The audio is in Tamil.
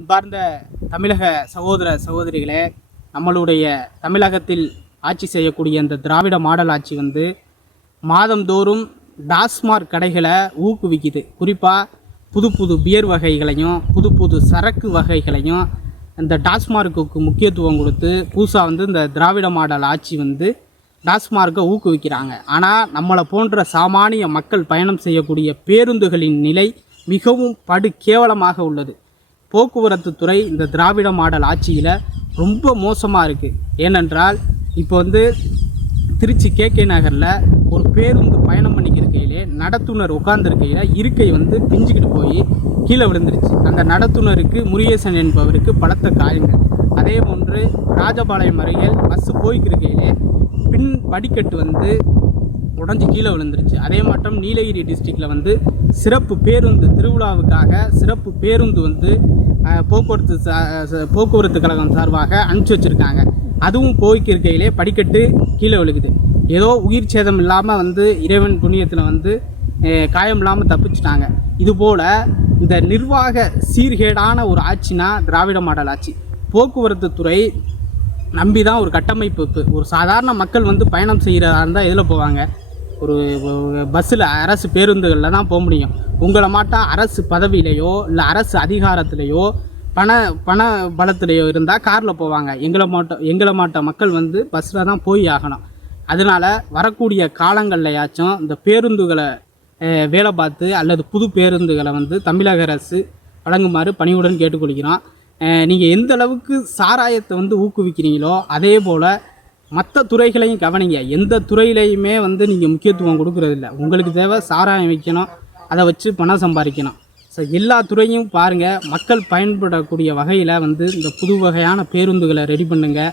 அன்பார்ந்த தமிழக சகோதர சகோதரிகளே, நம்மளுடைய தமிழகத்தில் ஆட்சி செய்யக்கூடிய இந்த திராவிட மாடல் ஆட்சி மாதந்தோறும் டாஸ்மார்க் கடைகளை ஊக்குவிக்குது. குறிப்பாக புது புது பியர் வகைகளையும் புது புது சரக்கு வகைகளையும் இந்த டாஸ்மார்க்குக்கு முக்கியத்துவம் கொடுத்து புதுசாக இந்த திராவிட மாடல் ஆட்சி டாஸ்மார்க்கை ஊக்குவிக்கிறாங்க. ஆனால் நம்மளை போன்ற சாமானிய மக்கள் பயணம் செய்யக்கூடிய பேருந்துகளின் நிலை மிகவும் படு கேவலமாக உள்ளது. போக்குவரத்து துறை இந்த திராவிட மாடல் ஆட்சியில் ரொம்ப மோசமாக இருக்குது. ஏனென்றால் இப்போ திருச்சி கேகே நகரில் ஒரு பேருந்து பயணம் பண்ணிக்கிருக்கையிலே நடத்துனர் உட்கார்ந்துருக்கையில் இருக்கை பிஞ்சுக்கிட்டு போய் கீழே விழுந்துருச்சு. அந்த நடத்துனருக்கு முருகேசன் என்பவருக்கு பலத்த காயங்கள். அதே போன்று ராஜபாளையம் அருகில் பஸ்ஸு போய்க்கிருக்கையிலே பின் படிக்கட்டு உடஞ்சி கீழே விழுந்துருச்சு. அதே மாற்றம் நீலகிரி டிஸ்ட்ரிக்டில் சிறப்பு பேருந்து திருவிழாவுக்காக சிறப்பு பேருந்து போக்குவரத்து கழகம் சார்பாக அனுப்பிச்சி வச்சுருக்காங்க. அதுவும் போய்க்கிருக்கையிலே படிக்கட்டு கீழே விழுகுது. ஏதோ உயிர் சேதம் இல்லாமல் இறைவன் புண்ணியத்தில் காயம் இல்லாமல் தப்பிச்சிட்டாங்க. இதுபோல் இந்த நிர்வாக சீர்கேடான ஒரு ஆட்சினா திராவிட மாடல் ஆட்சி. போக்குவரத்து துறை நம்பி தான் ஒரு கட்டமைப்பு. ஒரு சாதாரண மக்கள் பயணம் செய்கிறதா இருந்தால் எதில் போவாங்க? ஒரு பஸ்ஸில் அரசு பேருந்துகளில் தான் போக முடியும். உங்களை மாட்டா அரசு பதவியிலையோ இல்லை அரசு அதிகாரத்திலேயோ பண பலத்திலேயோ இருந்தால் காரில் போவாங்க. எங்களை மாட்ட மக்கள் பஸ்ஸில் தான் போய் ஆகணும். அதனால் வரக்கூடிய காலங்கள்லையாச்சும் இந்த பேருந்துகளை வேலை பார்த்து அல்லது புது பேருந்துகளை தமிழக அரசு வழங்குமாறு பணிவுடன் கேட்டுக்கொள்கிறோம். நீங்கள் எந்த அளவுக்கு சாராயத்தை ஊக்குவிக்கிறீங்களோ அதே போல் மற்ற துறைகளையும் கவனிங்க. எந்த துறையிலையுமே நீங்கள் முக்கியத்துவம் கொடுக்குறதில்ல. உங்களுக்கு தேவை சாராயம் விற்கணும், அதை வச்சு பணம் சம்பாதிக்கணும். ஸோ எல்லா துறையும் பாருங்கள். மக்கள் பயன்படக்கூடிய வகையில் இந்த புது வகையான பேருந்துகளை ரெடி பண்ணுங்கள்.